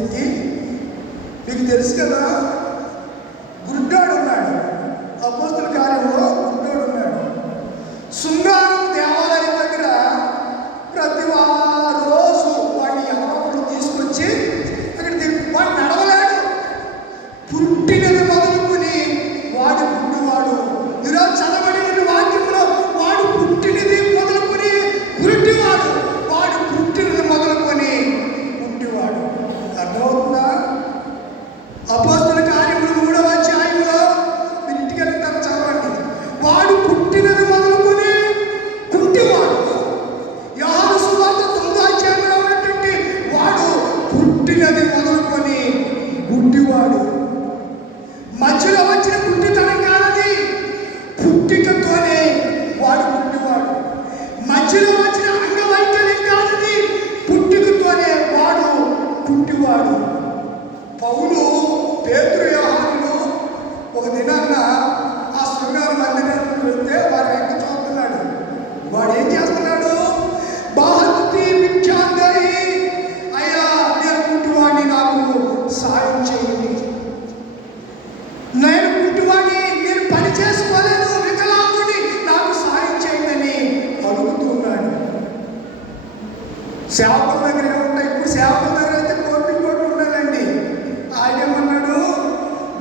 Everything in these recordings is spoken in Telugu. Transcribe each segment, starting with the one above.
పరిస్థితి మీకు తెలుసు కదా. గుడ్డోడు ఉన్నాడు, అపోస్తుల కార్యంలో గుడ్డోడు ఉన్నాడు. శృంగారం దేవాలయం దగ్గర ప్రతి రోజు వాడిని ఎవరొకరు తీసుకొచ్చి అక్కడ వాడు నడవలేడు. పుట్టినది మొదలుకొని వాడు గుడ్డివాడు. ఈరోజు చదవబడిన వాక్యంలో వాడు పుట్టినది మొదలుకొని గుడ్డివాడు, వాడు పుట్టినది మొదలుకొని గుడ్డివాడు. అర్థమవుతుందా? అపోస్తుల కార్యములు 3వ అధ్యాయంలో మీరు ఇంటికి వెళ్తారు, చదవండి. వాడు పుట్టినది మొదలుకొని గుడ్డివాడు. యోహాను సువార్త 9వ అధ్యాయంలో ఉన్నటువంటి వాడు పుట్టినది మొదలుకొని గుడ్డివాడు. మధ్యలో వచ్చిన గుడ్డితనం కాదది, పుట్టికతోనే వాడు గుడ్డివాడు. మధ్యలో వచ్చిన అంగవైకల్యం కాదది, పుట్టికతోనే వాడు గుడ్డివాడు. పౌలు, పేతురు, యోహానులు ఒక దినాన్న ఆ శృంగార మందిరానికి వెళ్తే వారు వెంట చూస్తున్నాడు. వాడు ఏం చేస్తున్నాడు? బాహతి విఖ్యాందరి, అయ్యా నేను గుడ్డివాడిని, నాకు సాయం చేయండి. నేను గుడ్డివాడిని, నేను పని చేసుకోలేను, వికలాంగుని, నాకు సాయం చేయండి అని అడుగుతున్నాడు. సేవకుల దగ్గర ఏముంటాయి? ఇప్పుడు సేవకుల దగ్గర అయితే కోట్లు కోట్లు ఉండాలండి. ఆయన ఏమన్నాడు?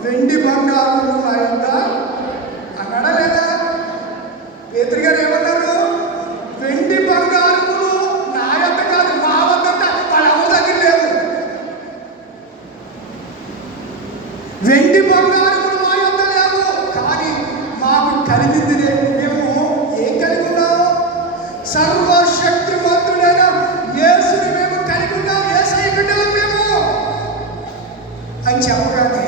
వెండి బంగారులు నా యొద్ద అన్నాడా లేదా? పేతురు గారు ఏమన్నారు? వెండి బంగారులు నా యొద్ద కాదు, మా వద్ద, వాళ్ళ అమ్మ దగ్గర లేదు. వెండి బంగారులు మా యొద్ద లేవు, కానీ మాకు కలిగింది మేము ఏం కలిగి ఉన్నాం? సర్వశక్తివంతుడైన యేసుని మేము కలిగి ఉన్నాం, యేసయ్య బిడ్డలం మేము అని చెప్పగానే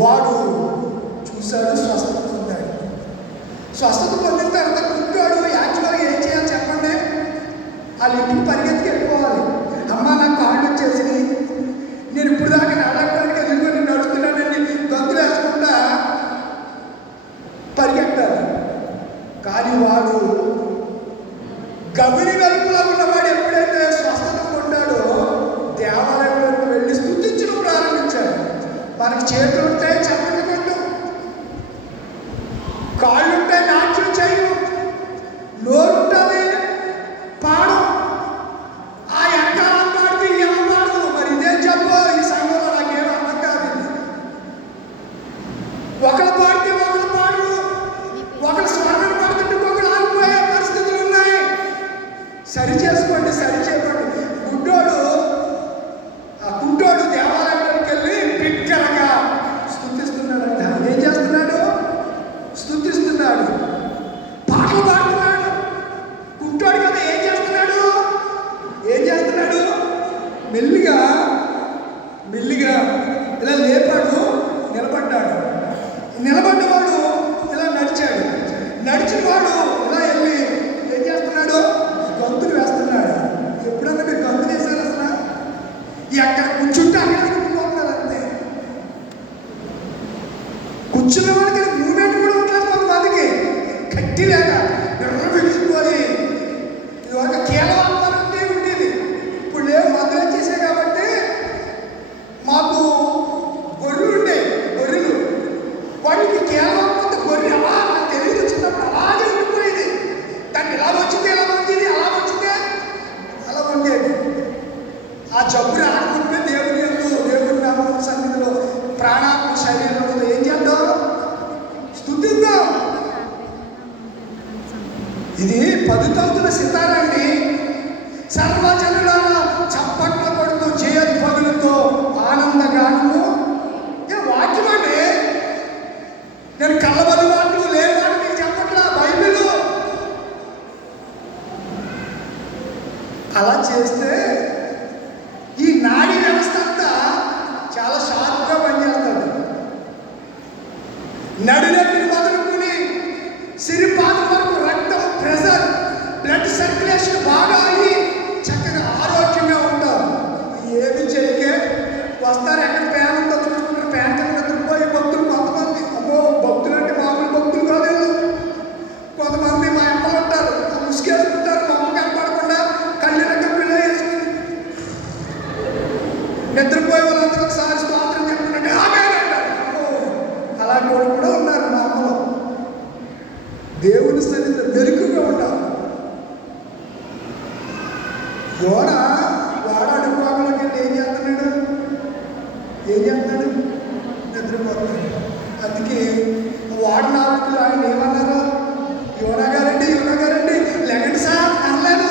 వాడు చూశాడు, స్వస్థత పొందాడు. స్వస్థత పొందిన తర్వాత గుడ్డోడు యాక్చువల్గా ఏం చేయాలి చెప్పండి? వాళ్ళ ఇంటికి పరిగెత్తికి వెళ్ళిపోవాలి. అమ్మ నాకు కాళ్ళు వచ్చేసినాయి, నేను ఇప్పుడు దాకా నడవడానికి ఎదుర్కొని నడుస్తున్నానండి, గంతులు వేసుకుంటా పరిగెత్తాలి. కానీ వాడు గవిని వెలుపులో ఉన్నవాడు ఎప్పుడైతే స్వస్థత పొందాడో దేవాలయంలోకి వెళ్ళి స్తుతించడం ప్రారంభించాడు. మనకి చేతులు ఉంటాయి, చప్పట్లు కొట్టు, కాళ్ళు ఉంటాయి, నాట్యం చేయు, నోరు ఉంటుంది, పాడు. ఆ ఎంకాలం పాడితే ఈ అమ్మ పాడదు. మరి ఇదేం చెప్పు? ఈ సంఘంలో నాకేం అర్థం కాదు. ఒకరు పాడితే ఒకరు పాడు, ఒకరు స్వర్ణం పాడుతుంటే ఒకరు ఆగిపోయే పరిస్థితులు ఉన్నాయి. సరి చేసుకోండి, సరి చేయకండి. గుడ్డోడు దేవాలయంలోకి వెళ్ళి బిగ్గరగా స్తుతిస్తున్నాడంట. ఏం చేస్తున్నాడు? స్తుతిస్తున్నాడు, పాటలు పాడుతున్నాడు. గుడ్డోడు కదా, ఏం చేస్తున్నాడు? మెల్లిగా మెల్లిగా ఇలా లేపాడు, నిలబడ్డాడు. నిలబడ్డవాడు ఇలా నడిచాడు. నడిచిన వాడు ఇలా వెళ్ళి ఏం చేస్తున్నాడు? గంతులు వేస్తున్నాడు. ఎప్పుడన్నా మీరు గంతులు వేశారు? అసలు ఎక్కడ కూర్చుంటే అక్కడ కూర్చుంటున్నారు అంతే. కూర్చున్న వాడికి మూమెంట్ కూడా ఉంటుంది. కొంతమందికి గట్టి లేక విడిచిపోయి ఇది ఒక కేవలం ఉండేది. ఇప్పుడు లేవు, మద్దతు వచ్చేసాయి కాబట్టి. మాకు గొర్రెలు ఉండేవి, గొర్రెలు. వాడికి కేవలం గొర్రె అలా నాకు తెలియదు, చిన్నప్పుడు అలాగే ఉండిపోయేది. దాన్ని ఇలా వచ్చింది, ఎలా వచ్చింది, అలా వచ్చిందే, అలా ఉండేది. ఆ జబ్బు రాకుంటే దేవుడి నామం సన్నిధిలో ప్రాణాత్మ శరీరంలో ఏం చేద్దాం? స్తుతిద్దాం. ఇది 10 తౌతుల సితారండి. సర్వజనుల చప్పట్ల కొడుతూ జయధ్వనులతో ఆనందగానము. వాక్యం అండి, నేను కళ్ళబడి మాటలు లేని మాట మీకు చెప్పట్లా, బైబిల్. అలా చేస్తే ఈ నాడీ వ్యవస్థ అంతా చాలా షార్ప్గా పనిచేస్తుంది. నడునెత్తిని మొదలుకొని సిరిపాదం వరకు రక్తం, ప్రెషర్, బ్లడ్ సర్క్యులేషన్ బాగా అయ్యి చక్కగా ఆరోగ్యంగా ఉంటారు. ఏమి చేయకే వస్తారు, ఎక్కడ ఫ్యాన్ ఉందో చూసుకుంటారు, ఫ్యాన్ కింద నిద్రపోయే భక్తులు కొంతమంది. అమ్మో, భక్తులు అంటే మామూలు భక్తులు కాదు. కొంతమంది మా అమ్మలు ఉంటారు, ముసుగేసుకుంటారు, మా అమ్మ కనపడకుండా కళ్ళు రకం వేసుకుని నిద్రపోయే వాళ్ళందరూ ఒకసారి స్తోత్రం చెప్తుంటే ఆమేన్ అంటారు. అలాంటి వాళ్ళు కూడా ఉన్నారు మా అమ్మలో. దేవుని సన్నిధిలో మెలకుగా ఉంటారు. యోన వాడ అడుగులోకి వెళ్ళి ఏం చేస్తున్నాడు? నిద్రపోతున్నాడు. అందుకే వాడ నాయకులు ఆయన ఏమన్నారు? యోనా గారండి లెగండి సార్ అనలేదు.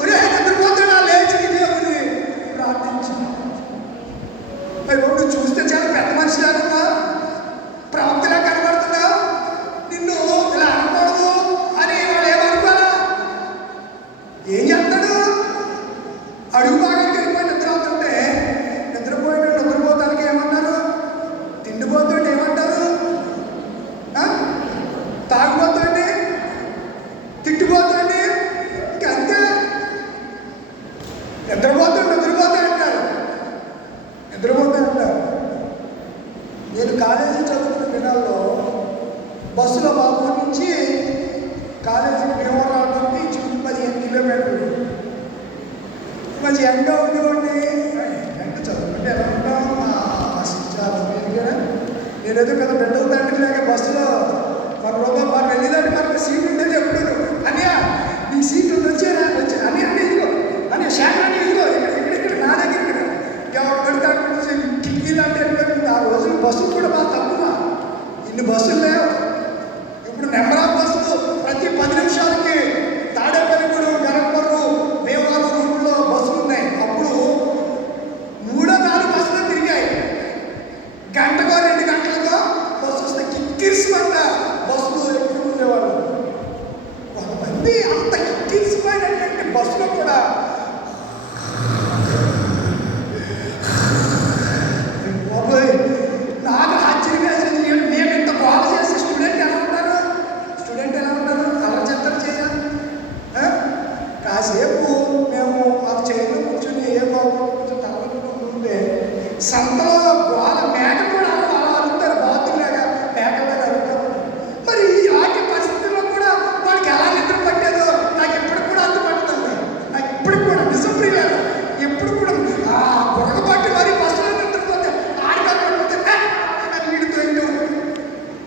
ఒరే నిద్రపోతాడా, లేచి దేవుని ప్రార్థించు. నువ్వు చూస్తే చాలా పెద్ద మనిషి లాగా ప్రవక్తలా కనబడుతున్నా, నిన్ను ఇలా అనకూడదు అని వాళ్ళు ఏమనుకోవాలా? ఏం చేస్తాడు? అడుగు భాగానికి వెళ్ళిపోయి నిద్ర అవుతుంటే నిద్రపోతానికి ఏమన్నారు? తిండిపోతుంటే ఏమంటారు? తాగిపోతుంటే, తిట్టిపోతుంటే, ఇంకంతే. నిద్రపోతా అంటారు. నేను కాలేజీ చదువుకున్న దినాల్లో బస్సులో బాబు నుంచి కాలేజీకి భీమవరం రావడానికి 15 కిలోమీటర్లు. మంచి ఎండగా ఉండేవాడిని. ఎండ చదువుకుంటే ఎలా ఉంటాం? నేనేదో పెద్ద బిడ్డలు తండ్రి లేక బస్సులో ₹1 మాకు వెళ్ళేదాన్ని మనకు సీట్ ఉండేది ఎప్పుడు. అన్నయ్య నీ సీట్ వచ్చారా? అన్నీ ఇదిగో అని శాఖని ఇదిగో ఇక్కడ నా దగ్గర ఎవరు పెడతాడు కిటికీలు అంటే. ఆ రోజులు బస్సులు కూడా బాగా తక్కువ. ఇన్ని బస్సులు లేవు. ఇప్పుడు నెంబర్ ఆఫ్ బస్సులు ప్రతి 10 నిమిషాలకి తాడేపల్లిగూడెం, గరంపర్రు, భీమవరం రూట్లో బస్సులు ఉన్నాయి. అప్పుడు 3-4 బస్సులు తిరిగాయి. గంటకో 2 గంటలకో బస్సు వస్తే కిక్కిరిసిపడ్డ బస్సులు ఎక్కువ ఉండేవాళ్ళు. కొంతమంది అంత కిక్కిరిసిపోయినటువంటి బస్సులో కూడా నాకు ఆశ్చర్యంగా మేము ఇంత గోల చేసి స్టూడెంట్ ఎలా ఉంటారు? అలా చెప్తారు చేయాలి. కాసేపు మేము ఆ చైర్లో కూర్చొని ఏ బాబు కొంచెం తలపడుతూ ఉంటే సంతలో గోల మేక కూడా అలా అరుగుతారు. బాతులాగా మేకలాగా అరుగుతారు. మరి ఇలాంటి పరిస్థితుల్లో కూడా వాళ్ళకి ఎలా నిద్ర పట్టేదో నాకు ఎప్పటికి కూడా అర్థపడుతుంది. నాకు ఇప్పటికి కూడా డిసిప్లిన్ ఎప్పుడు కూడా బురగ పట్టి మరి బస్సులో నిద్రపోతే ఆడిపోతే వీడితో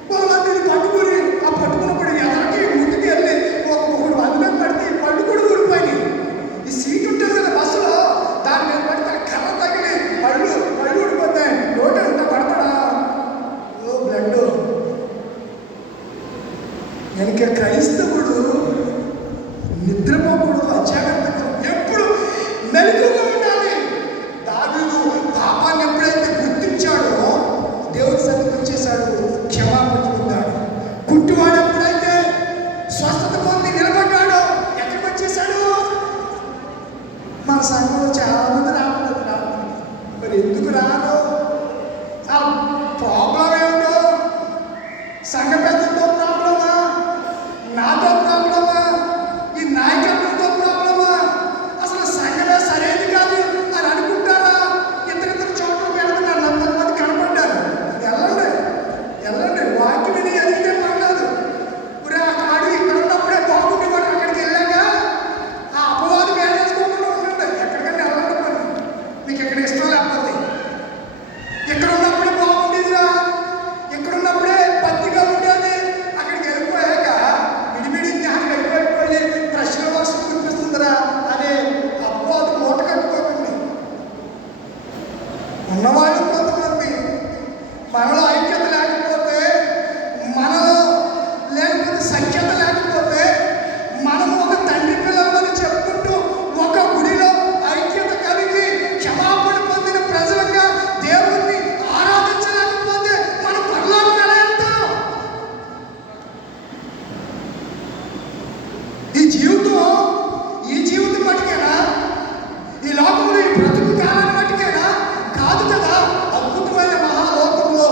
కొంతమంది పట్టుకుని ఆ పట్టుకున్నప్పుడు ఎలాంటి ముందుకు వెళ్ళి ఒకడు వంద పడితే పళ్ళు కూడా ఊడిపోయినాయి. ఈ సీట్ ఉంటుంది కదా బస్సులో, దాని మీద పడితే కర్ర తగిలి పళ్ళు ఊడిపోతాయి. రోడ్డు ఎంత పడతాడా? బ్లడ్. వెనక క్రైస్తవుడు నిద్రపోకూడదు, అత్యాగంతో ఎప్పుడు మెలకుగా ఉండాలి. దావీదు పాపాన్ని ఎప్పుడైతే గుర్తించాడో దేవుడి సన్నిధికి వచ్చేసాడు, క్షమాపణ పొందాడు. కుట్టివాడు ఎప్పుడైతే స్వస్థత పొంది నిలబడ్డాడో ఎక్కడికి వచ్చేసాడు? మన సంఘంలో చాలా మంది రావట్లేదు. మరి ఎందుకు రాదు? ఆ ప్రాబ్లం ఏమిటో? సంఘ పెద్దలతో ప్రాబ్లమా? నాతో ప్రాబ్లమా? ఈ నాయకత్వంతో ప్రాబ్లమా? అసలు సంఘమే సరైనది కాదు అని అనుకుంటారా? ఇతర చోట్లకి వెళ్తున్నారు. కొంతమంది కనపడ్డారు. వెళ్ళండి వాక్యం విని ఎదిగితే పర్లేదు. ఇప్పుడు ఆ కాడు ఇక్కడ ఉన్నప్పుడే బాగుండేవాడు. అక్కడికి వెళ్ళాక ఆ అపవాదం వేసుకోకుండా ఉండండి. ఎక్కడికైనా వెళ్ళండి. పని మీకు ఎక్కడ ఇష్టం లేకపోతే ఇక్కడ ఉన్నప్పుడే బాగుండేదిరా, ఇక్కడ ఉన్నప్పుడే పత్తిగా ఉండేది. అక్కడికి వెళ్ళిపోయాక విడివిడి జ్ఞానం వెళ్ళిపోయి ప్రశ్న వర్షం కురిపిస్తుందిరా అనే అపవాదం మూట కట్టుకోకండి. ఉన్నవాళ్ళు కొంతమంది మనలో ఐక్యత లేకపోతే, మనలో లేకపోతే సఖ్యత లేకపోతే, మనము ఒక తండ్రి పిల్లలని చెప్పుకుంటూ ఒక గుడిలో ఐక్యత కలిగి క్షమాపణ పొందిన ప్రజలుగా దేవుణ్ణి ఆరాధించలేకపోతే మనం పరలోకం ఎలా వెళ్తాం? ఈ జీవితం మటుకేనా? ఈ లోకంలో ఈ బ్రతుకు కాలాన్ని మటుకేనా? కాదు కదా. అద్భుతమైన మహాలోకంలో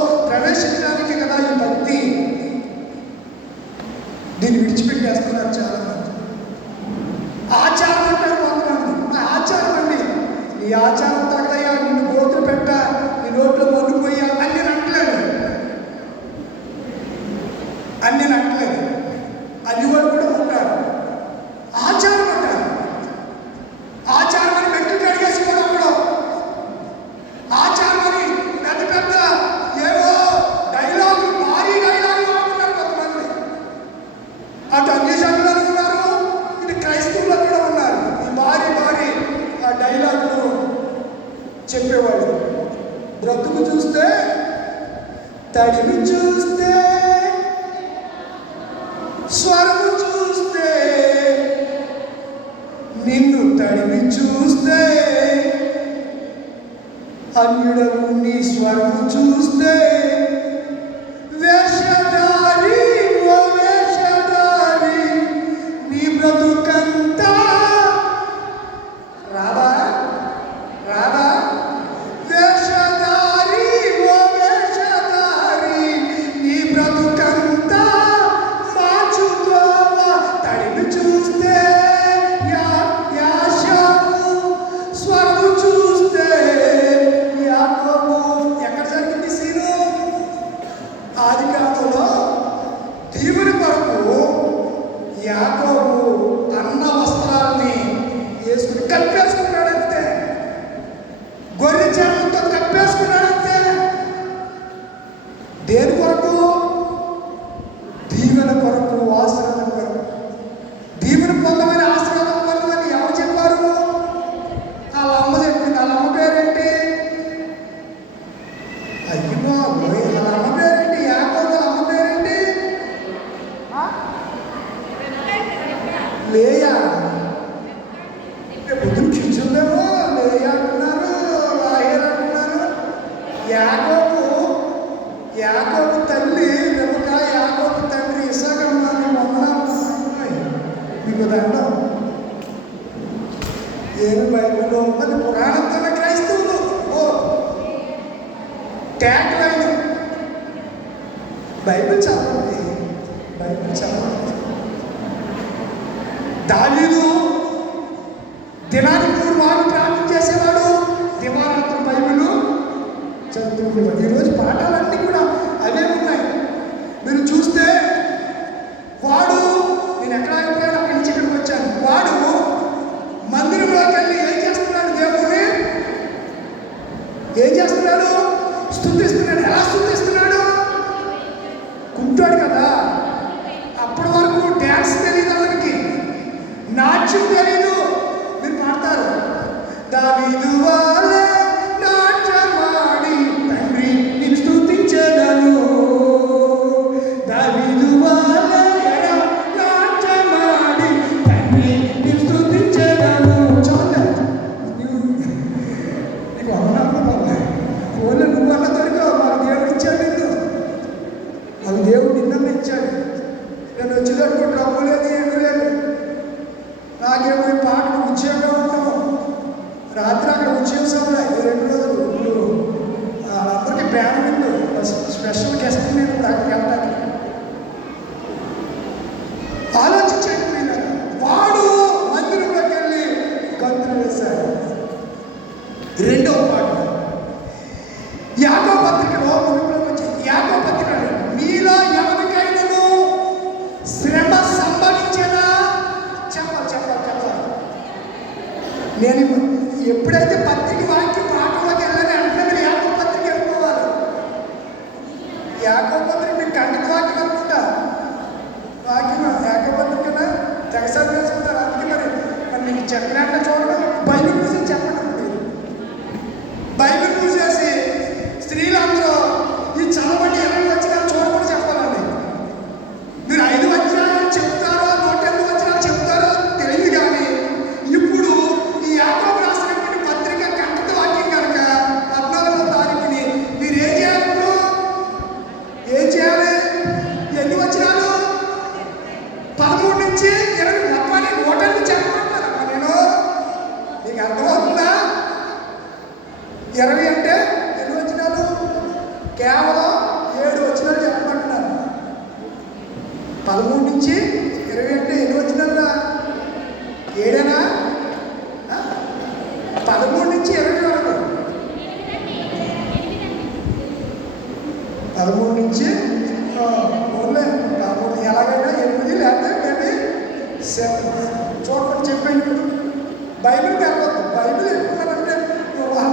బ్రతుకు చూస్తే, తడిమి చూస్తే, స్వరము చూస్తే, నిన్ను తడిమి చూస్తే, అన్యుడను నీ స్వరము చూస్తే, వేషధారి ఓ వేషధారి నీ బ్రతుకంతా రాదా రాదా, వేషధారి ఓ వేషధారి నీ బ్రతుకంతా మార్చుకోవా, తడిమి చూస్తే యాశావు, స్వరము చూస్తే యాకోబు. ఎక్కడ జరిగింది సీను? ఆదికాండంలో దేవుని కొరకు యాకోబు అన్న వస్త్రాలని వేసుకుని కప్పేసుకున్నాడంతే, గొర్రె చర్మంతో కప్పేసుకున్నాడంతే. దేని కొరకు? దీవెన కొరకు, ఆశీర్వాదం కొరకు. దీవెన పొందమని, ఆశీర్వాదం పొందమని ఎవరు చెప్పారు? వాళ్ళ అమ్మ చెప్పింది. వాళ్ళ అమ్మ పేరేంటి? అయ్యో వాళ్ళ అమ్మ పేరేంటి? యాకోబు వాళ్ళ అమ్మ పేరేంటి? లేయా. పొద్దున కిచుందేమో లేయా అంటున్నారు, రాహేల్ అంటున్నారు. యాకోబు తల్లి రెబెకా, యాకోబు తండ్రి ఇస్సాకు అన్నారు. మీకు దండం. ఏమి బైబిల్లో ఉన్నది? పురాణంతో క్రైస్తవులు ట్యాగ్ లైన్. బైబిల్ చదవండి, బైబిల్ చదవండి. దావీదు దినానికి 3 మార్లు ప్రార్థన చేసేవాడు, దివారాత్రి బైబిల్ చదువుతుండేవాడు. ఈరోజు పాఠాలన్నీ కూడా అవే ఉన్నాయి. మీరు చూస్తే వాడు, నేను ఎక్కడ అయిపోయాను అక్కడి నుంచి ఇక్కడికి వచ్చాను, వాడు మందిరంలోకి వెళ్ళి ఏం చేస్తున్నాడు? దేవుని ఏం చేస్తున్నాడు? స్తుతిస్తున్నాడు. ఎలా స్తుతిస్తున్నాడు? కుంటాడు కదా, అప్పటి వరకు డ్యాన్స్ తెలియదు అతనికి, నాట్యం తెలీదు. మీరు పాడతారు, దావీదు వలె నాట్యమాడి తండ్రి నిన్ను స్తుతించెదను, దావీదు వలె నాట్యమాడి తండ్రి నిన్ను స్తుతించెదను. చాలు, నీకు అన్నప్పుడు ఓన్లీ నువ్వు అన్న దొరికావు. మాకు దేవుడు ఇచ్చాడు నిన్ను, మాకు దేవుడు నిన్న ఇచ్చాడు. నేను వచ్చేటప్పుడు డబ్బు లేదు, ఏమీ లేదు. నాకేమో ఈ పాటలు ఉద్యోగంగా ఉంటాము. రాత్రి అక్కడ ఉద్యోగం సభలో 2 రోజులు వాళ్ళందరికీ బ్యాన్ ఉంది. స్పెషల్ గెస్ట్ నేను ఇప్పుడు అక్కడికి వెళ్ళడానికి ఆలోచించండి. వాడు మందిరంలోకి వెళ్ళి గంతులు వేశాడు. 2వ పాట యాకోబు పత్రికలో ముగింపులోకి వచ్చి, యాకోబు పత్రిక మీలో ఎవరికైనాను శ్రమ సంభవించేదా? చెప్పాలి. నేను ఎప్పుడైతే పత్రిక వాక్యం పాఠంలోకి వెళ్ళాలి అంటే మీరు యాకోబు పత్రిక వెళ్ళిపోవాలి. యాకోబు పత్రిక మీకు ఖండిత వాక్యం అనుకుంటా. వాక్యం యాకోబు పత్రికనా తెగసారి వేసుకుంటారు. అందుకే మరి మీకు చెప్పినట్టు చూడడం. బైబిల్ చూసి చెప్పండి. బైబిల్ చూసేసి స్త్రీలందరూ ఈ చదవబడి 20 వచనాలు చూడకుండా చెప్పాలండి. మీరు 5 వచనాలు చెప్తారో 108 వచనాలు చెప్తారో తెలియదు. కానీ ఇప్పుడు ఈ యాకోబు రాసినటువంటి పత్రిక ఖండిత వాక్యం కనుక 14వ తారీఖుని మీరు ఏం చేయాలి? ఇప్పుడు ఏం చేయాలి? ఎన్ని వచనాలు? 13 నుంచి 20 మొత్తాన్ని 108 చెప్పమంటారు. నేను మీకు అర్థమవుతుందా? 20 అంటే ఎన్ని వచనాలు? కేవలం 7 వచనాలు చెప్పమంటున్నారు. 13 నుంచి 20 అంటే ఎన్ని వచనాలురా? 7ఏనా? 13 నుంచి 20 వరకు. 13 నుంచి ఎలాగైనా 8 లేకపోతే మేబీ 7 చూడమని చెప్పండి. బైబిల్ కాకపోతే బైబిల్ ఎక్కున్నారంటే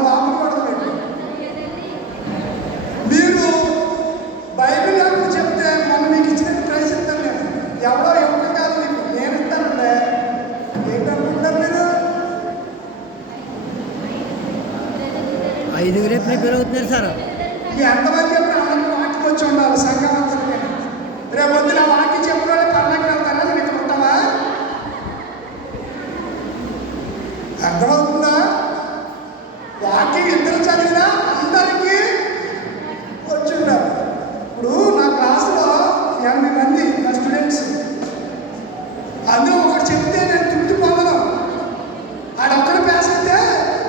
మామూలు పడదండి. మీరు బైబిల్ నాకు చెప్తే మనం మీకు ఇచ్చిన ప్రైజ్ ఇస్తాను. నేను ఎవరో ఇవ్వడం కాదు, మీకు నేను ఇస్తానండి. ఏంటనుకుంటారు మీరు? 5 ప్రిపేర్ అవుతున్నారు సార్. ఎంతమంది చెప్పిన అందరికీ వాక్యం వచ్చి ఉండాలి సంఘం అందరికీ. రేపు వద్దు నా వాక్యం చెప్పిన వాళ్ళు పర్లోకి వెళ్తారా? నేను ఇక్కడ ఉంటావా? అర్థమవుతుందా? వాక్యం ఇద్దరు చదివినా అందరికీ వచ్చి ఉండాలి. ఇప్పుడు నా క్లాసులో 80 మంది నా స్టూడెంట్స్, అందులో ఒకటి చెప్తే నేను తృప్తి పొందను. ఆడొక్కడు పాస్ అయితే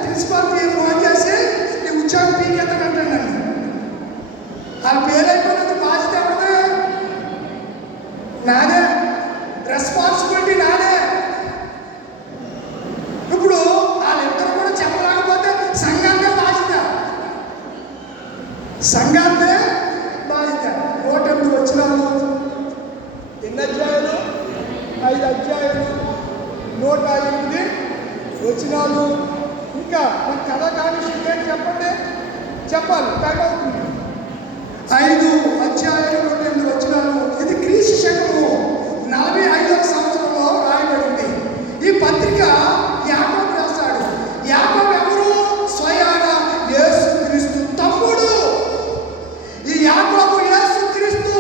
ప్రిన్సిపాల్ ఫోన్ చేసి నీ ఉద్యోగం పీకెత్తనంటాను నన్ను. వాళ్ళ పేరు అయిపోయినందుకు బాధ్యత ఎవరిదే? నాదే. రెస్పాన్సిబిలిటీ నాదే. ఇప్పుడు వాళ్ళిద్దరు కూడా చెప్పలేకపోతే సంఘాన్నే బాధ్యత. సంఘాన్నే బాధ్యత. 108 వచనాలు, ఎన్ని అధ్యాయాలు? 5 అధ్యాయాలు, 108 వచనాలు. ఇంకా మన కథ కానీ ఏంటి చెప్పండి, చెప్పాలి, టైం అవుతుంది. 5 అధ్యాయాలు, 108 వచనాలు. ఇది క్రీస్తు శకము 45వ సంవత్సరంలో రాయబడింది. ఈ పత్రిక యాకోబు రాశాడు. యాకోబు ఎవరు? స్వయాన యేసుక్రీస్తు తమ్ముడు. ఈ యాకోబు యేసుక్రీస్తు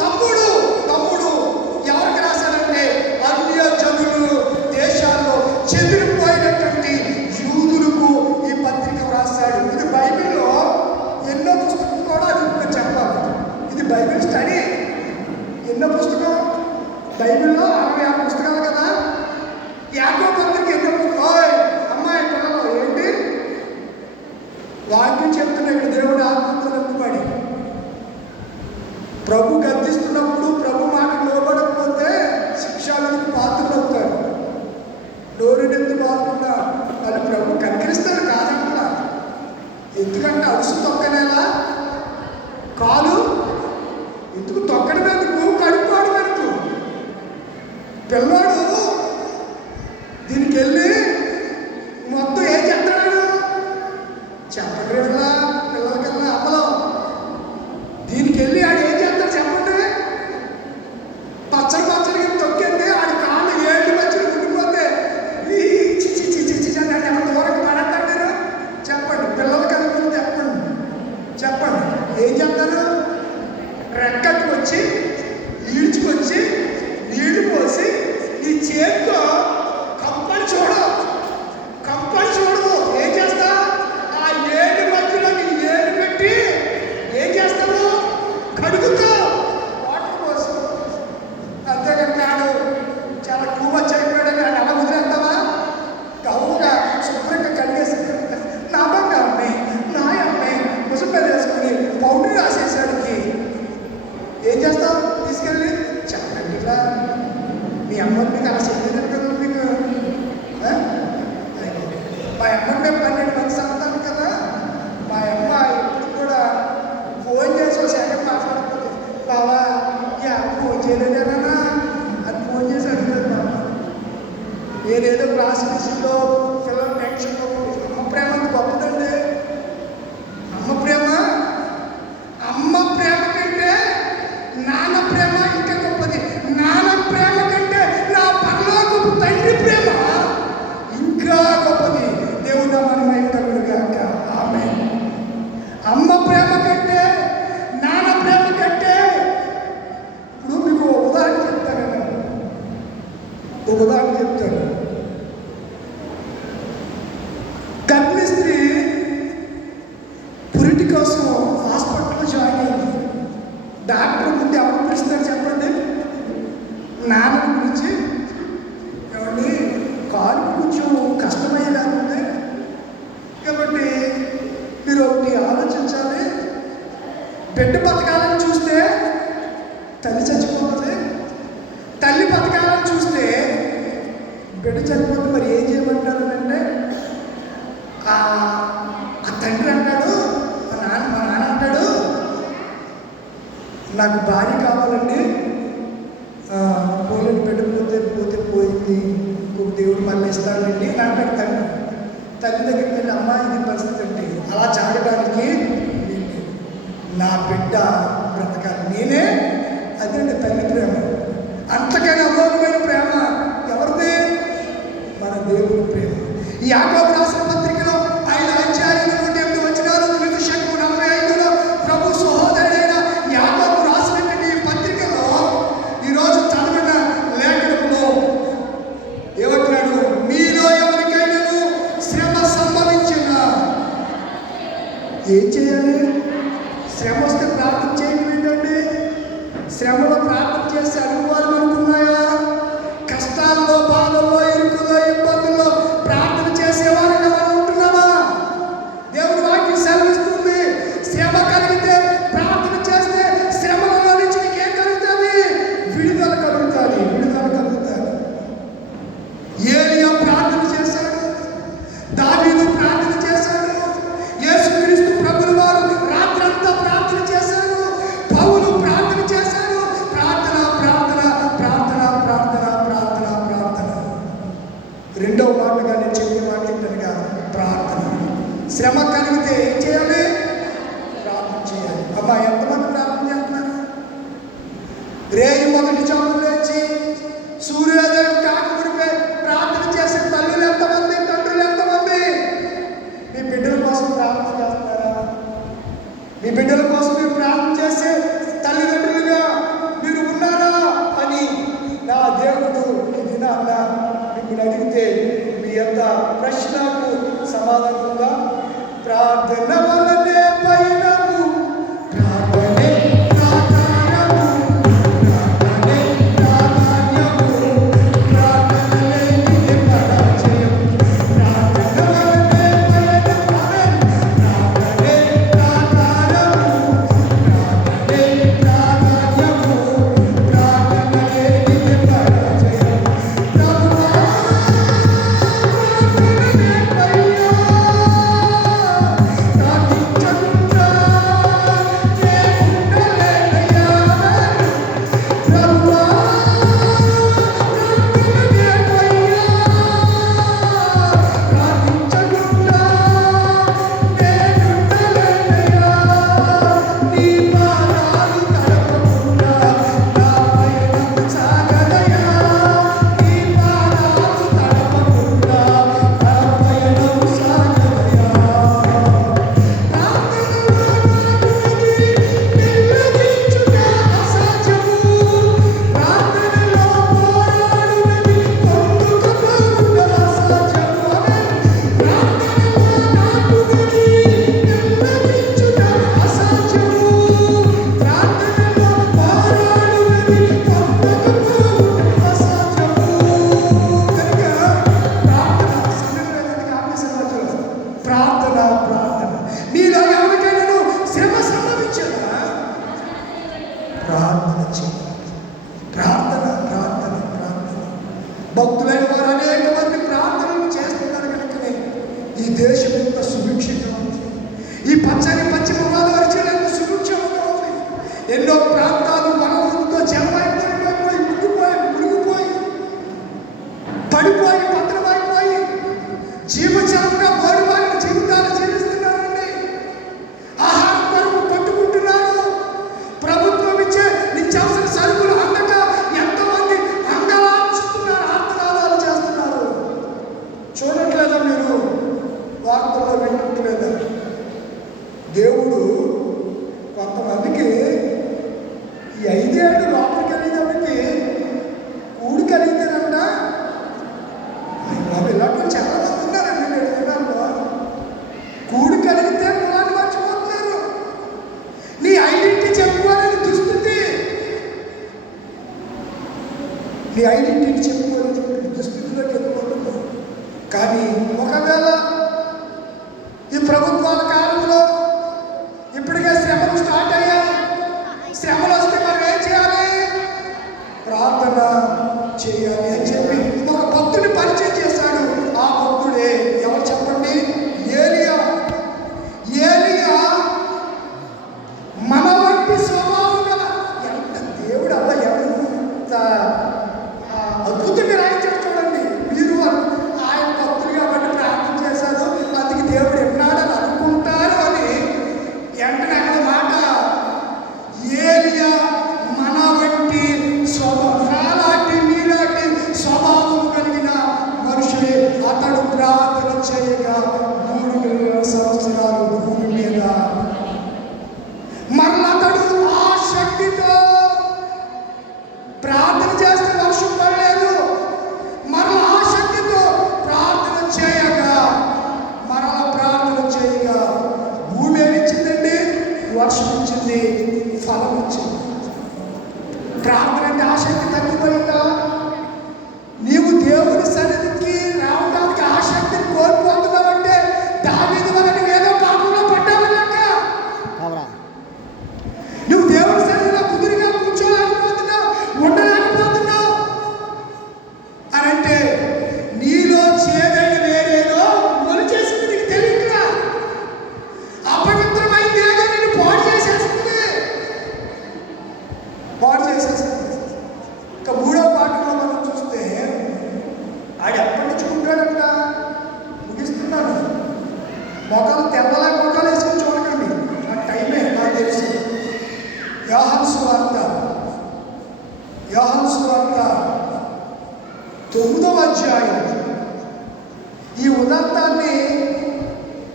తమ్ముడు. తమ్ముడు ఎవరికి రాశాడంటే అన్య జనులు దేశాల్లో చెదిరిపోయినటువంటి యూదులకు ఈ పత్రిక రాశాడు. ఇది బైబిల్లో ఎన్నో పుస్తకం కూడా అది చెప్పాలి. ఇది బైబిల్ స్టడీ. ఎన్నో పుస్తకం బైబిల్లో 66 పుస్తకాలు కదా. యాకోబు పత్రిక ఎన్నో పుస్తకం. అమ్మాయి పిల్లలు ఏంటి వాక్యం చెప్తున్నా ఇక్కడ దేవుడు ఆత్మతో నింపబడి. ప్రభు గద్దిస్తున్నప్పుడు ప్రభు మాటకు లోబడకపోతే శిక్షాలకు పాత్రలు అవుతారు. నోరునెత్తు బాగుండా వాళ్ళు ప్రభు కనికరిస్తాడు కాదంటున్నా. ఎందుకంటే అడుసు తొక్కనేలా కాలు ఎందుకు తొక్కడం ఎందుకు, కడుక్కోవడం ఎందుకు? పిల్లోడు దీనికి వెళ్ళి మొత్తం ఏం చేస్తాడు చెప్పండి. పిల్లలకల్లా అమ్మలో దీనికి వెళ్ళి ఆడు ఏం చేస్తాడు చెప్పండి? పచ్చడి తొక్కింది ఆడి కాళ్ళు ఏళ్ళు మధ్యలో ఉండిపోతే చిచ్చి చిచ్చి చిచ్చి అంటే ఎవరు దూరంగా పడతారు మీరు? చెప్పండి. పిల్లలకి అనుకుంది చెప్పండి ఏం చెప్తారు? రెక్కకి వచ్చి ఈడ్చుకొచ్చి నీళ్లు పోసి నీ చేతితో కంపని చూడు ఏం చేస్తా? ఆ ఏడు మధ్యలో నీ ఏడు పెట్టి ఏం చేస్తావు? కడుగుతావు వాటర్ పోసి. అంతేగాని నాడు చాలా టూ మచ్ అయిపోయాడని ఆయన అలా వదిలేస్తావా? గౌరవంగా శుభ్రంగా కడిగేసి నా బంగారమ్మాయి నా అమ్మాయి ముసుగు మీద వేసుకుని పౌడర్ రాసేసాడికి ఏం చేస్తావు? తీసుకెళ్ళి చెప్పండి ఇట్లా మీ అమ్మకి మీకు అలా చెప్పేది కదా. మీకు మా అమ్మకి మేము 12 మంది సంతానం కదా. మా అమ్మ ఇప్పుడు కూడా ఫోన్ చేసి ఒక సెకండ్ మాట్లాడుతుంది. బావా ఈ అమ్మ ఫోన్ చేయలేదేనా అని ఫోన్ చేసి అడుగుతుంది. మా అమ్మ నేనేదో క్లాస్ విషయంలో పిల్లల టెన్షన్లో అమ్మ ప్రేమ అంత గొప్పదండి. అమ్మ ప్రేమ కంటే నాన్న ప్రేమ ఇంకా గొప్పది. నాన్న ప్రేమ కంటే నా పరలోకపు తండ్రి ప్రేమ ఇంకా గొప్పది. దేవుడు మనమే కలుగుగాక. ఆమేన్. అమ్మ ప్రేమ కంటే నాన్న ప్రేమ కంటే ఇప్పుడు మీకు ఉదాహరణ చెప్తాను. గర్భిణీ స్త్రీ పురిటి కోసం హాస్పిటల్లో జాయిన్ అయింది. డాక్టర్ ముందు ఎవరు పిలుస్తారు చెప్పండి? నాన్న గురించి. ఏమండి కాలు కొంచెం కష్టమయ్యేలా ఉంది కాబట్టి మీరు ఒకటి ఆలోచించాలి. బిడ్డ బతకాలని చూస్తే తల్లి చచ్చిపోతుంది, తల్లి బతకాలని చూస్తే బిడ్డ చనిపోతే మరి ఏం చేయమంటారు అంటే ఆ తండ్రి అంటాడు, మా నాన్న అంటాడు నాకు భార్య కావాలండి, పోలేని బిడ్డ పోతే పోయింది, ఇంకొక దేవుడు మళ్ళీ ఇస్తాడండి అని అంటాడు తండ్రి. తల్లి దగ్గరికి వెళ్ళి అమ్మ ఇది పరిస్థితి అండి, అలా చాడడానికి నా బిడ్డ బ్రతకాలి నేనే. అదేంటి తల్లి ప్రేమ. అంతకైనా అమోఘమైన ప్రేమ ఎవరిది? మన దేవుని ప్రేమ. ఈ యాకోబు రాసిన పత్రికలో 5 అధ్యాయాలు 108 వచనాలు ఏం చేయాలి? శ్రమ వస్తే ప్రార్థన చేయడం ఏంటండి? శ్రమలో ప్రార్థన చేస్తే అనుభవాలు మనకున్నాయా? కష్టాల్లో, బాధల్లో, ఇరుకుల్లో, ఇబ్బందుల్లో ప్రార్థన చేసేవారుగా మనం ఉంటున్నామా? దేవుని వాక్యం సెలవిస్తుంది, శ్రమ కలిగితే ప్రార్థన చేస్తే శ్రమలలో నుంచి నీకు ఏం కలుగుతుంది? విడుదల కలుగుతుంది, విడుదల కలుగుతుంది. ఏలియా ప్రార్థన చేశాడు, దావీదు ప్రార్థన చేశాడు, యేసుక్రీస్తు ప్రభువు వారు రాత్రంతా ప్రార్థన చేశాడు, పౌలు ప్రార్థన చేశాడు. ప్రార్థన ప్రార్థన ప్రార్థన ప్రార్థన ప్రార్థన ప్రార్థన. రెండవ మాటగా నేను చెప్పే మాట ఏంటనగా ప్రార్థన. శ్రమ కలిగితే ఏం చేయాలి? ప్రార్థన చేయాలి. అమ్మా, ఎంతమంది ప్రార్థన చేస్తున్నారు? రేయి మొదటి జామున లేచి సూర్యోదయం కాకమునిపే ప్రార్థన చేసే తల్లులు ఎంతమంది, తండ్రులు ఎంతమంది? మీ బిడ్డల కోసం ప్రార్థన చేస్తారా? మీ బిడ్డల కోసం మీరు ప్రార్థన చేసే తల్లిదండ్రులుగా మీరు ఉన్నారా అని నా దేవుడు ఈ దినాన్న మిమ్మల్ని అడిగితే మీ యొక్క ప్రశ్నకు సమాధానంగా ప్రార్థన వలనే పైనము, ప్రార్థనే ప్రాధాన్యము, ప్రార్థనే ప్రాధాన్యము, ప్రార్థనలే నిత్య పరాజయం. ప్రార్థన వలనే పైనము, ప్రార్థనే ప్రాధాన్యము, ప్రార్థనే ప్రాధాన్యము, ప్రార్థనలే నిత్య పరాజయం. ప్రభువా ప్రార్థన ప్రార్థన. నీలో ఎవరికైనా శ్రమ సంభవించదా? ప్రార్థన చేయాలి. ప్రార్థన ప్రార్థన ప్రార్థన. భక్తులైన వారు అనేక మంది ప్రార్థనలు చేస్తున్నారు కనుకనే ఈ దేశం ఎంత సుభిక్షంగా ఉంది. ఈ పశ్చిమ గోదావరి జిల్లా ఎంత సుభిక్షంగా ఉంది. ఎన్నో ప్రాంతాలు వనరులతో జలమైపోయి మునిగిపోయి పడిపోయి పత్రమైపోయి జీవజలంగా ఓడిపోయిన జీవితాలు జీవిస్తున్నారండి. ఆహారం కొరకు కొట్టుకుంటున్నారు. ప్రభుత్వం ఇచ్చే నిత్యావసర సరుకులు అందక ఎంతోమంది అంగలార్చుతున్నారు, ఆర్తనాదాలు చేస్తున్నారు. చూడట్లేదా మీరు? వార్తల్లో వినట్లేదా? దేవుడు కొంతమందికి ఈ 5 ఏళ్ళు లోపలికి వెళ్ళేటప్పటికి కూడి కలిగితేనంట. ఇలాంటి చాలా మంది ఉన్నారండి నేడు దినాల్లో. కూడి కలిగితే కులాన్ని మర్చిపోతున్నారు. నీ ఐడెంటిటీ చెప్పుకోవాలని దుస్థితి, నీ ఐడెంటిటీ చెప్పుకోవాలని దుస్థితిలోకి వెళ్ళిపోతున్నావు. కానీ ఒకవేళ ఈ ప్రభుత్వాల కాలంలో ఇప్పటికే శ్రమలు స్టార్ట్ అయ్యాయి. శ్రమలు వస్తే మనం ఏం చేయాలి? ప్రార్థన చేయాలి అని చెప్పి ఒక భక్తుడిని పరిచయం చేశాడు. ఆ భక్తుడే ఎవరు చెప్పండి? ఏలియా. ఏలియా మన వంటి స్వభావం గల ఎంత దేవుడు అబ్బా, ఎంత అద్భుతం వర్షం ఇచ్చింది, ఫలం ఇచ్చింది. ప్రార్థన అంటే ఆసక్తి తగ్గిపోయిందా? నీవు దేవుని సన్నిధికి రావడానికి ఆసక్తిని కోల్పోతున్నావంటే దావీదు వల్ల నువ్వు ఏదో పాపంలో పడ్డావన్నాక. నువ్వు దేవుని సన్నిధిలో కుదురుగా కూర్చోలేకపోతున్నావు, ఉండలేకపోతున్నావు అని అంటే నీలో చేదైన వేరేదో మొలిచేసింది. నీకు తెలియదురా, అపవిత్రమైంది ఏదో నిన్ను పాడు చేసేస్తుంది. ఇక మూడో పాటలో మనం చూస్తే ఆడు ఎప్పటి నుంచి ఉంటాడంట. ముగిస్తున్నాను, మొక్కలు తెల్లలా మొక్కలు వేసుకొని చూడకండి, ఆ టైమే నాకు తెలుసు. యోహాను సువార్త 9వ అధ్యాయం. ఈ ఉదంతాన్ని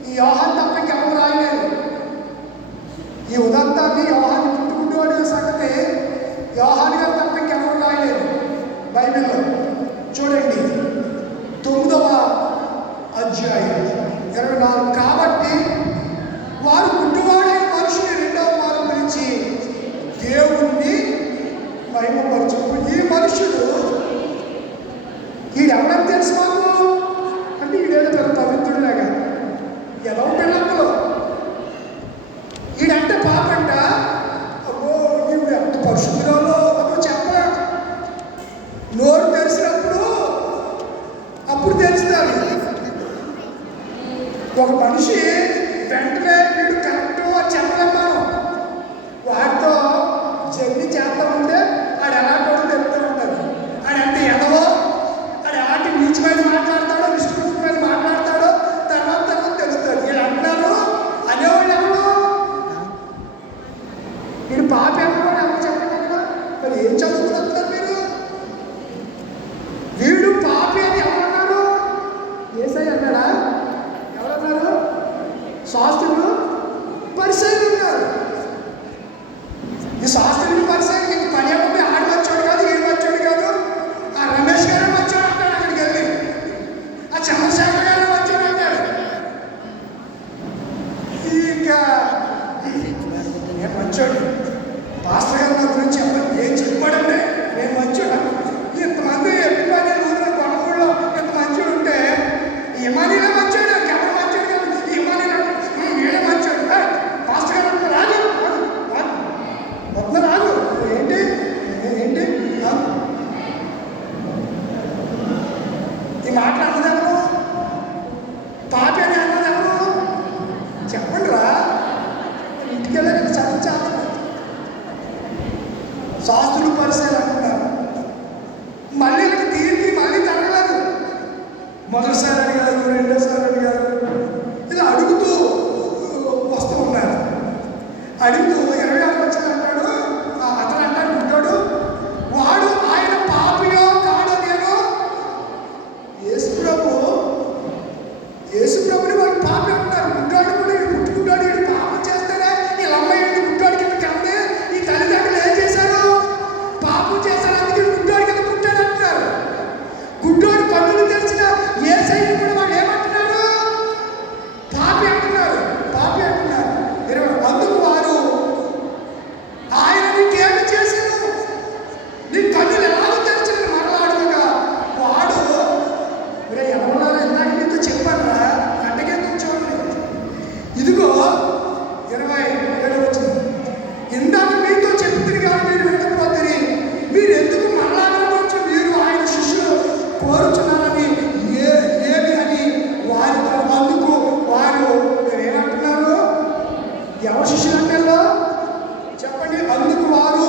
ఈ యోహాను తప్ప ఇంకెవరు రాయలేదు. ఈ ఉదంతాన్ని యోహాను పుట్టుకుంటూ అనే సంగతి యోహాను గారు తప్ప ఇంకెవరు రాయలేదు బైబిల్లో. చూడండి 9వ అధ్యాయం 24. కాబట్టి వారు గుడ్డివాడైన మనుషుని రెండవ వారు పిలిచి దేవుణ్ణి మహిమపరచు. ఈ మనుషుడు ఈడెవడని తెలుసు మాకు అంటే ఈడేదో పెద్ద పవిత్రుడిలాగా ఎలా పిల్లలు. ఈడంటే పాపంట, అబ్బో ఈవిడ ఎంత పరిశుద్ధురాలో అప్పుడు చెప్పలే. నోరు తెరిచినప్పుడు అప్పుడు తెలుస్తుంది. ఒక మనిషి వెంటనే వీడు కరెక్ట్ అని చెప్పలేము. వాడితో జర్నీ చేస్తా ఉంటే ఆడు ఎలా కూడా తెలుస్తూ ఉంటుంది. ఆడంటే ఎదవో, ఆడు ఎలాంటి నీచమైన మాట్లాడతాడో, నిష్కృతమైన మాట్లాడతాడో తర్వాత తెలుస్తుంది. వీళ్ళు అంటున్నారు అనేవాళ్ళు ఎవరు, వీడు పాప ఎవరు ఎవరు చెప్పండి కదా. మరి ఏం చదువుకుంటున్నారు మీరు? వీడు పాపి అని ఎవరన్నారు? యేసయ్య అన్నాడా? ఎవరన్నారు? శాస్త్రులు పరిసయ్యులు ఉన్నారు. ఈ శాస్త్రులు పరిసయ్యులు ఇంక పని ఏమంటే ఆడు వచ్చాడు కాదు, ఈడు వచ్చాడు కాదు, ఆ రమేష్ గారు వచ్చాడు అంటాడు. అక్కడికి వెళ్ళి ఆ చంద్రశేఖర్ గారు వచ్చాడు అంటాడు. ఇంకా నేను వచ్చాడు పాస్టర్ గారు నా గురించి ఏం చెప్పాడంటే నేను వచ్చాడు. ఇంతమంది ఎప్పుడు కొనగూడలో ఇంత మంచి ఉంటే ఇమానీలో వచ్చాడు, ఎవరు వచ్చాడు కాదు, ఇమానీలో వీడే వచ్చాడు. పాస్టర్ గారు అంటున్నా రాదు వద్ద రాదు. ఏంటి ఏంటి ఈ మాటలు అన్నదెవరు? పాపి అని అన్నదెవరు? చెప్పండి రా. ఇంటికి వెళ్ళాక చదివించాలి. శాస్త్రులు పరిసరాలు అంటున్నారు. మళ్ళీ తీర్చి మళ్ళీ తరగలేదు. మొదటిసారి అడిగారు, రెండోసారి అడిగారు, ఇలా అడుగుతూ వస్తూ ఉన్నారు. అడుగుతూ 26 వచ్చిన అంటాడు. అతను అంటాడు ఉంటాడు, వాడు ఆయన పాపియో కాడో నేను యేసుప్రభుని వాడు పాపి అంటున్నారు. గుడ్డాడు కూడా వీడు గుట్టుకుంటాడు, వీడు పాపం చేస్తారా? వీళ్ళ అమ్మాయి వీడు గుడ్డాడు కింద కంటే ఈ తల్లిదండ్రులు ఏం చేశారు? పాపం చేశారు, అందుకే గుడ్డాడు కింద పుట్టాడు అంటున్నారు. గుడ్డోడు కన్నులు తెరిచిన యేసయ్యని కూడా వాళ్ళు ఏమంటున్నారు? పాపి అంటున్నారు, పాపి అంటున్నారు. అందుకు వారు ఆయన నీకేమి చేశాను, నీ కన్నులు ఎలాగో తెరిచిన మరలా అడుగుగా వాడు ఎవరన్నా ఇందాక నీతో చెప్పారా అట్టగే కూర్చోండి. ఇదిగో 27 వచ్చింది. ఇందాక మీతో చెప్తుంది కానీ మీరు వినకపోతే మీరు ఎందుకు మరలా అనుకోవచ్చు? మీరు ఆయన శిష్యులు కోరుచున్నారని ఏమి అని వారితో. అందుకు వారు ఏమంటున్నారు? ఎవరు శిష్యులు అంటే చెప్పండి. అందుకు వారు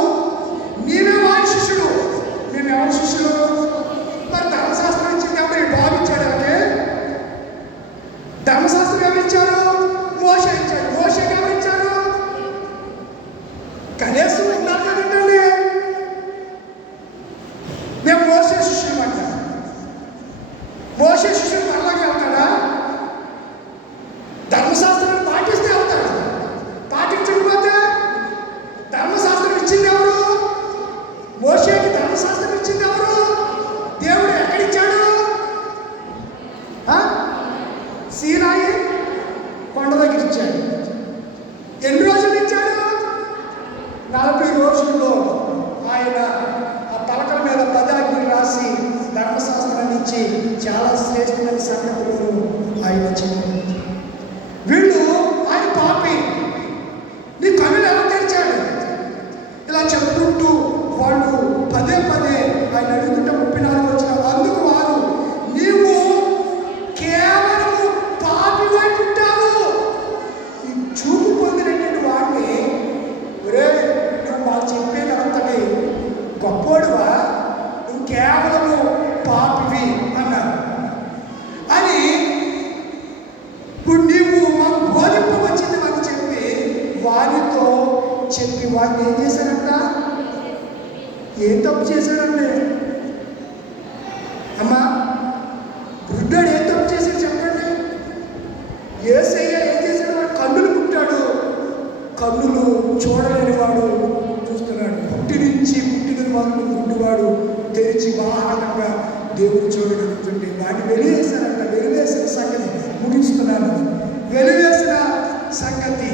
నీవే వారి శిష్యుడు. మేము ఎవరు శిష్యులు? మరి ధర్మశాస్త్రం ఇచ్చింది ఎవరు? భావించాడు. అంటే ధర్మశాస్త్రం ఎవరు ఇచ్చారు? మోషే ఇచ్చాడు. మోషే ఎవరు ఇచ్చారు? కనీసం ఉన్నారు కదండి. మేము మోసే శిష్యులు అంటాం. మోసే శిష్యులు మరలాగే వెళ్తాడా? ధర్మశాస్త్రాన్ని పాటిస్తే వెళ్తాడు, పాటించడం వారితో చెప్పి వారిని ఏం చేశారంట? ఏం తప్పు చేశారంటే అమ్మా, గుడ్డాడు ఏం తప్పు చేశాడు చెప్పండి? యేసయ్య ఏం చేశాడు? వాడు కన్నులు పుట్టాడు, కన్నులు చూడలేని వాడు చూస్తున్నాడు. పుట్టిన వాళ్ళు గుడ్డివాడు తెరిచి బాహాటంగా దేవుడు చూడగలుగుతుంటే వాడిని వెలివేశారంట. వెలివేసిన సంగతి ముగిస్తున్నాను. వెలివేసిన సంగతి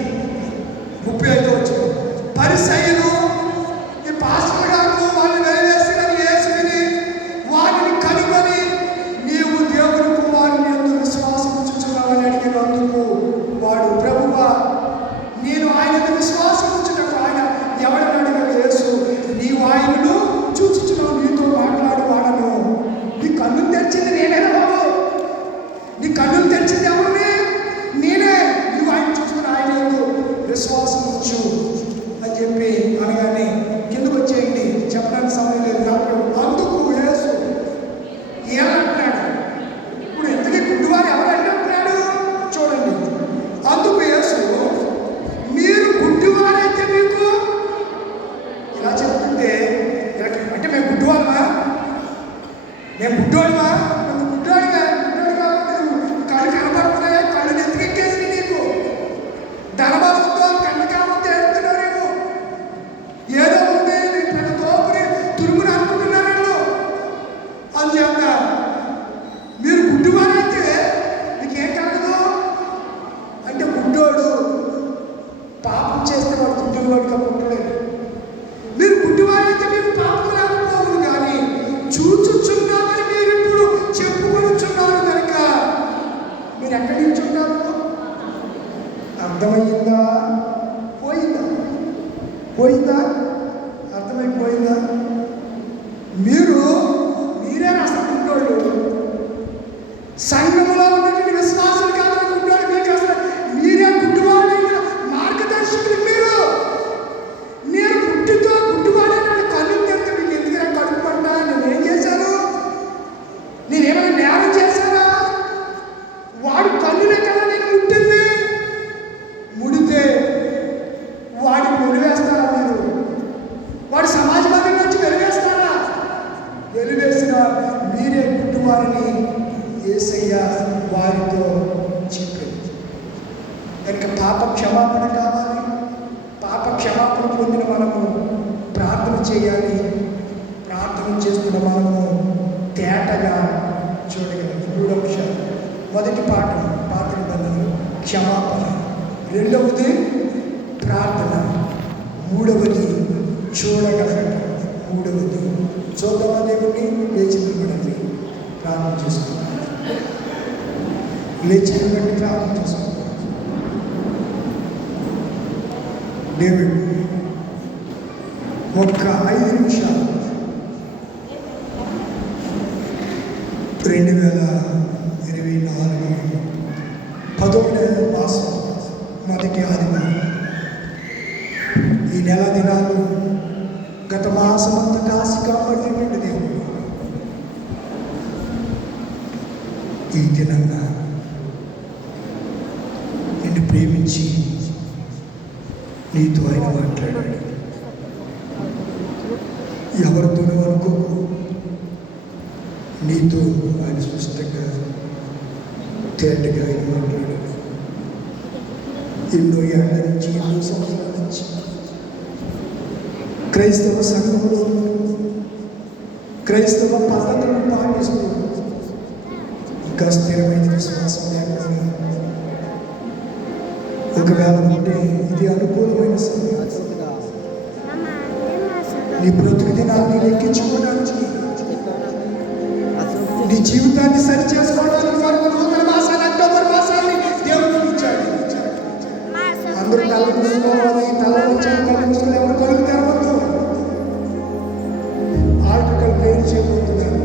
35వ వచనం. పరిసయ్యులు, ఈ పాస్టర్ గారు వాళ్ళు వెలివేసిన యేసు విని వారిని కనుగొని, నీవు దేవుని కుమారుని యందు విశ్వాసం ఉంచుచున్నావని అడిగినందుకు వాడు, ప్రభువా నేను ఆయనను విశ్వాసం ఉంచుటకు ఆయన ఎవడని అడిగాడు? యేసు, నీవు ఆయనను చూచుచున్నావు, నీతో మాట్లాడు వాడను. నీ కన్నులు తెరిచింది నేనేనా బాబు? నీ కన్నులు తెరిచింది ఎవరిని? నేనే. నీవు ఆయన చూసుకుని ఆయన విశ్వాసం ఉంచు అని చెప్పి అనగానే కిందకు వచ్చేయండి, చెప్పడానికి సమయం లేదు. అందుకు యేసు ఏమంటున్నాడు? ఇప్పుడు ఎంతకీ గుడ్డివారు ఎవరంటే అంటున్నాడు చూడండి. అందుకు యేసు, మీరు గుడ్డివారైతే మీకు ఇలా చెప్తుంటే అంటే మేము గుడ్డివాళ్ళమా? మేము గుడ్డివాళ్ళమా? నువ్వు గుడ్డివాడిగా కళ్ళు కనబడుతున్నాయా? కళ్ళు నెత్తికెక్కేసి నీకు ధనబలంతో కళ్ళు కామంతో ఎడుతున్నారేమో, ఏదో ఉంది నీ పెద్ద తోపుని తురుముని అనుకుంటున్నారేమో. అందుచేత మీరు గుడ్డివారైతే మీకేం కలగదు అంటే, గుడ్డోడు పాపం చేస్తే వాడు గుడ్డివాడిగా పుట్టలేదు. మీరు గుడ్డివారైతే మీరు పాపం లేకపోవద్దు, కానీ చూచుచున్నామని మీరు ఇప్పుడు చెప్పుకొనుచున్నారు కనుక మీరు ఎక్కడి నుంచి ఉన్నారు? అర్థమయ్యిందా? పోయిందా? అర్థమైపోయిందా? మీరే అసలు గుడ్డోళ్ళు. సంఘంలో ఉన్నటువంటి విశ్వాసాలు కాదు గుడ్డోళ్ళు. మీకు అసలు మీరే గుడ్డివాడైన మార్గదర్శకులు. నేను పుట్టితో గుడ్డివాడైన కళ్ళు తెరిచి మీకు ఎందుకు కడుపుకుంట? నేనేం చేశాను? నేనేమైనా నేరం చేశానా? వాడు కన్నులే కదా నేను ముట్టింది. ముడితే వాడిని వెలివేస్తారా మీరు? వాడు సమాజ వర్గం నుంచి వెలివేస్తారా? వెలివేసిన మీరే గుడ్డివారిని యేసయ్య వారితో చెప్పింది. కనుక పాప క్షమాపణ కావాలి. పాప క్షమాపణ పొందిన మనము ప్రార్థన చేయాలి. ప్రార్థన చేస్తున్న మనము తేటగా చూడగలం. 3 అంశాలు. మొదటి పాఠం పాత నిబంధనలు క్షమాపణ, రెండవది ప్రార్థన, మూడవది చూడగలగటం, మూడవది చూద్దామా దేవుడిని? లేచి నిలబడండి, ప్రార్థన చేసుకుంటాం. లేచి నిలబడి ప్రార్థన చేసుకుంటాం. దేవుడు ఒక్క 5 నిమిషాలు 2024 10వ మాసం మొదటి ఆదివారం. ఈ నెల దినాలు గత మాసం అంతా కాసి కాపాడేటువంటి దేవుడు ఈ దినంగా నిన్ను ప్రేమించి నీతో ఆయన మాట్లాడాడు. ఎవరితోనూ అనుకోకు, నీతో ఆయన స్పష్టంగా తేటగా ఆయన మాట్లాడాడు. ఎన్నో ఏళ్ళ నుంచి, ఎన్నో సంవత్సరాల నుంచి క్రైస్తవ సంఘంలో క్రైస్తవ పద్ధతులను పాటిస్తూ ఇంకా స్థిరమైన విశ్వాసం లేకుండా, ఒకవేళ ఉంటే ఇది అనుకూలమైన సమయం నీ బ్రతుకు దినాన్ని లెక్కించుకోవడానికి, నీ జీవితాన్ని సరి చేసుకోవడానికి వరకు నూతన మాసాన్ని, అక్టోబర్ మాసాన్ని దేవుడు ఇచ్చాడు. అందరూ కళ్ళు మూసుకోవాలి. తల వచ్చారు, కళ్ళు మూసుకుని ఎవరు కళ్ళు తెరవద్దు. ఆల్టర్ పేరు చేయబోతున్నారు.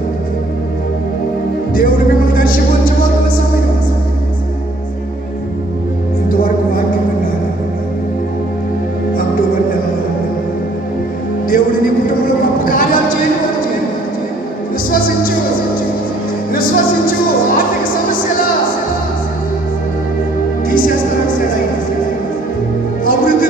దేవుడు మిమ్మల్ని దర్శించబోతున్న సమయం. ఇంతవరకు వాక్యం విన్నారు. అక్టోబర్ నెలలో దేవుడు నీ కుటుంబంలో గొప్ప కార్యాలు చేయబోతు. విశ్వసించు. ఆర్థిక సమస్యల తీసేస్తాడు. అభివృద్ధి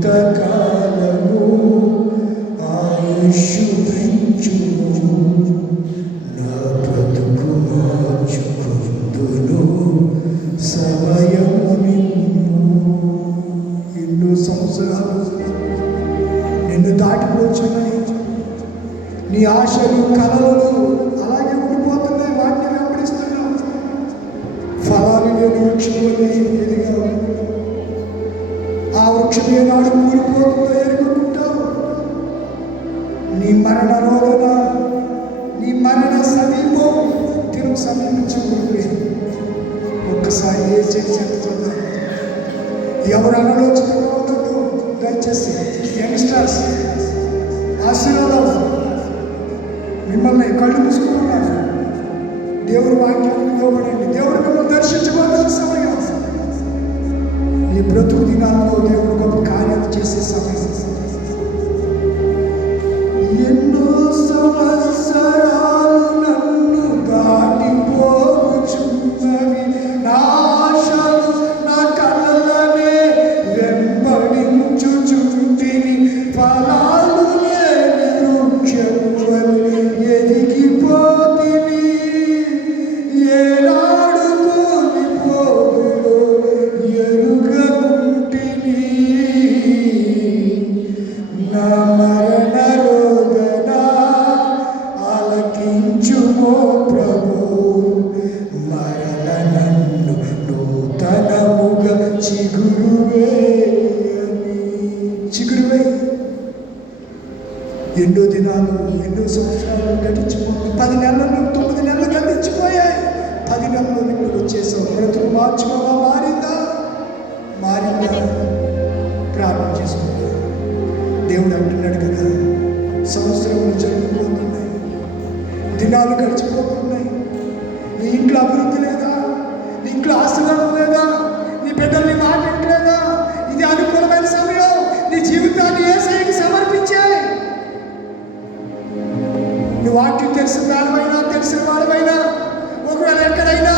కొంతకాలము ఆయుష్ పెంచుము, నా బ్రతుకు మార్చుకుందును సమయము నిన్ను. ఎన్నో సంవత్సరాలు నిన్ను దాటిపోచున్నాయి. నీ ఆశలు కలలు అలాగే ఉండిపోతున్నాయి. వాటిని వెంబడిస్తున్నావు. ఫలాలు లేని వృక్షంలోనే ఎదిగావు. ఆ వృక్షం ఏనాడు కూలిపోతుందో ఎరుగుకుంటావు. నీ మరణ రోదన, నీ మరణ సమీపం తిరుగు సమీపించుకుంటే ఒక్కసారి ఏ చేసేస్తున్నా. ఎవరు ఆలోచనగా ఉండదు. దయచేసి యంగ్స్టర్స్ ఆశీర్వాదం మిమ్మల్ని కళ్ళు మూసుకున్నాను. దేవుడు వాక్యాన్ని ఇవ్వబడండి. దేవుడు మిమ్మల్ని దర్శించబోతున్న సమయం. ఈ బ్రతుకు దినాల్లో దేవుడు గొప్ప కార్యాలు చేసే సమయం. ఎన్నో సంవత్సరాలు నన్ను దాటిపోచున్నవి. నా ఆశలు నా కలలనే వెంబడించుచుంటిని. ఫలాలు లేని వృక్షమువలె ఎదిగిపోతిని. ఏనాడు కూలిపోదునో ఎరుగకుంటిని. నా మరణ రోదన ఆలకించుమో ప్రభు. మరణ నన్ను నూతనముగా చిగురువే. ఎన్నో దినాలు ఎన్నో సంవత్సరాలు గడిచిపోయి 10 నెలలు 9 నెలలు గడిచిపోయాయి. 10 నెలలు నువ్వు వచ్చేసావు. బ్రతుకు మార్చుకోవా? మారిందా? ప్రార్థన చేసుకుంటా. దేవుడు అంటున్నాడు కదా, సంవత్సరములు జరిగిపోతున్నాయి, దినాలు గడిచిపోతున్నాయి. నీ ఇంట్లో అభివృద్ధి లేదా? నీ ఇంట్లో ఆశీర్వాదం లేదా? నీ బిడ్డల్ని మాట వినట్లేదా? ఇది అనుకూలమైన సమయం. నీ జీవితాన్ని యేసయ్యకి సమర్పించాయి. నీ వాక్యం తెలిసిన వాడమైనా ఒకవేళ ఎక్కడైనా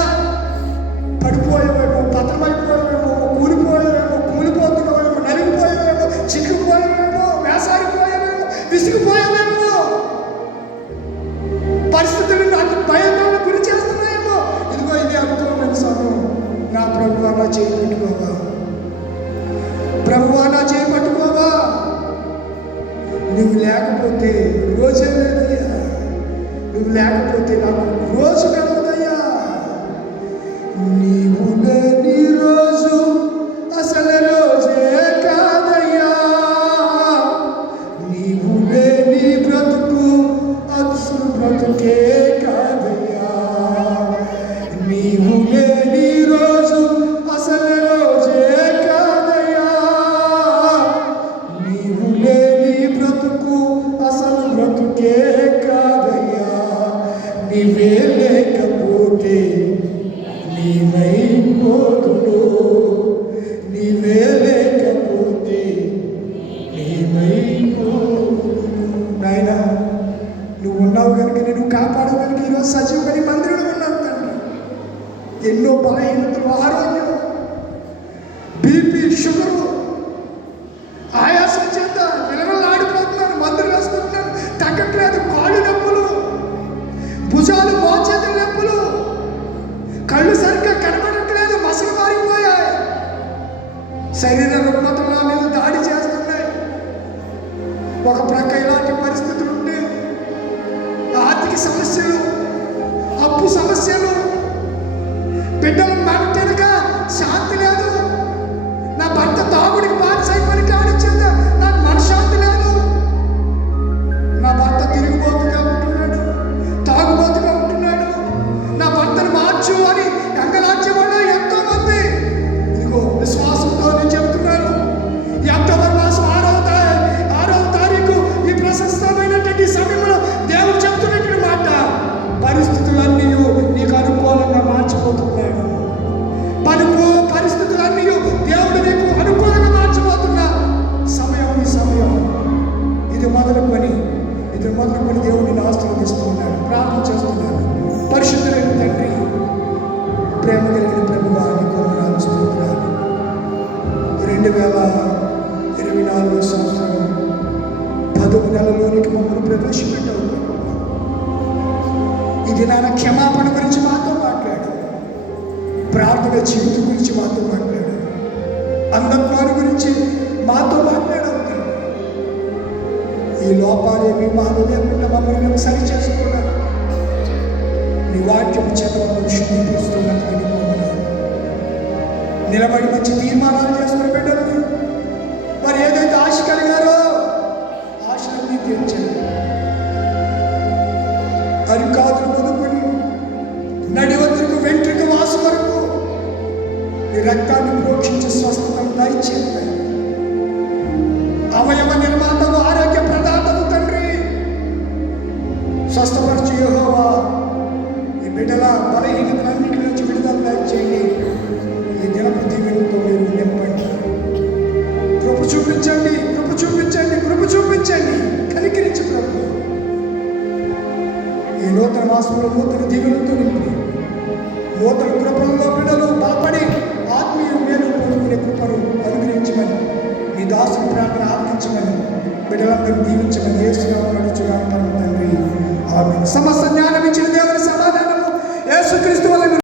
పడిపోయేవేమో, పతనమైపోయేవేమో, కూలిపోతున్నావేమో, నలిగిపోయేవేమో, చిక్కుపోయేవేమో, వేసారిపోయేవేమో, విసిగిపోయేవేమో, పరిస్థితులు నాకు భయంగా గురి చేస్తున్నాయేమో. ఇదిగో ఇది అనుకోవడం సమయం. నా ప్రభువా నా చేయి పట్టుకోవా? ప్రభువా నా చేయి పట్టుకోవా? నువ్వు లేకపోతే రోజే లేదయ్యా. నువ్వు లేకపోతే నాకు రోజు కలవదయ్యా. నీవు లేని రోజు అసలు రోజే కాదయ్యా. నీవు లేని బ్రతుకు అసలు బ్రతుకే కాదయ్యా. నీవు లేని రోజు అసలు రోజే కాదయ్యా. నీవు లేని బ్రతుకు అసలు బ్రతుకే కాదయ్యా. నీవే లేకపోతే నీవైపోతును. నీవే లేకపోతే నీవైపోతును. నాయనా, నువ్వు ఉన్నావు కనుక నేను కాపాడగలిగి ఈరోజు సజీవుగా నీ మందిరంలో ఉన్నాను తండ్రి. ఎన్నో బలహీనతలు, ఆరోగ్యం, బీపీ, షుగరు, ఆయాసం చేత విలవలాడిపోతున్నాను. మందులు వేసుకుంటున్నాను, తగ్గట్లేదు. కాళ్ళు నొప్పులు, భుజాలు మోచేతుల నొప్పులు, కళ్ళు సరిగ్గా కనబడట్లేదు, మసలు మారిపోయాయి. శరీర రుగ్మతలు నా మీద దాడి చేస్తున్నాయి. ఒక ప్రక్క ఇలాంటి పరిస్థితులు ఉంటే ఆర్థిక సమస్యలు, అప్పు సమస్యలు, బిడ్డలు మాటగా శాంతి లేదు. నా భర్త తాగుడికి బానిసైపోయి కానిచ్చేది నాకు మనశ్శాంతి లేదు. నా భర్త తిరిగిపోతుగా ఉంటున్నాడు, తాగుబోతుగా ఉంటున్నాడు. నా భర్తను మార్చు అని అంగలార్చేవాడు ఎంతో మంది. ఇదిగో విశ్వాసంతో నేను చెబుతున్నాను. ఈ అక్టోబర్ మాసం 6వ తారీఖు ఈ ప్రశస్తమైనటువంటి సమయంలో దేవుడు చెబుతున్నటువంటి మాట, పరిస్థితులన్నీ నీకు అనుకూలంగా మార్చిపోతున్నాడు. దినాన క్షమాపణ గురించి మాతో మాట్లాడు, ప్రార్థన జీవితం గురించి మాతో మాట్లాడు, అంధత్వాన్ని గురించి మాతో మాట్లాడవుతుంది. ఈ లోపాలేమి మాలో లేకుండా మమ్మల్ని మేము సరి చేసుకున్నాం. నీ వాక్యం చేత మమ్మల్ని శుద్ధిపరుస్తున్నందుకు నిలబడి మంచి తీర్మానాలు చేసుకుని బిడ్డలు మరి ఏదైతే ఆశ కలిగారో ఆశలన్నీ తీర్చండి. అరికాదులు మొదలుకొని నడివద్దకు వెంట్రుక వాసు వరకు నీ రక్తాన్ని ప్రోక్షించి స్వస్థతను దయచేయండి. అవయవ నిర్మాతము ఆరోగ్య ప్రదాతము తండ్రి స్వస్థపరచు యెహోవా. ఈ బిడ్డల బలహీనతలన్నిటి నుంచి విడుదల దయచేయండి. ఈ దినపు దీవెనతో మీరు నింపండి. కృప చూపించండి, కృప చూపించండి, కృప చూపించండి. కనికరించి ప్రభు ఈ నూతన మాసంలో నూతన దీవెనతో నింపి నూతన కృపలలో బిడ్డలు బలపడి ఆత్మీయ మేలు పొందుకునే కృపను అనుగ్రహించమని మీ దాసుని ప్రార్థన ఆలకించమని బిడ్డలందరూ దీవించమని యేసునామములో అడుగుచున్నాను తండ్రి. ఆమేన్. సమస్త జ్ఞానం ఇచ్చిన దేవుని సమాధానము యేసుక్రీస్తు వలన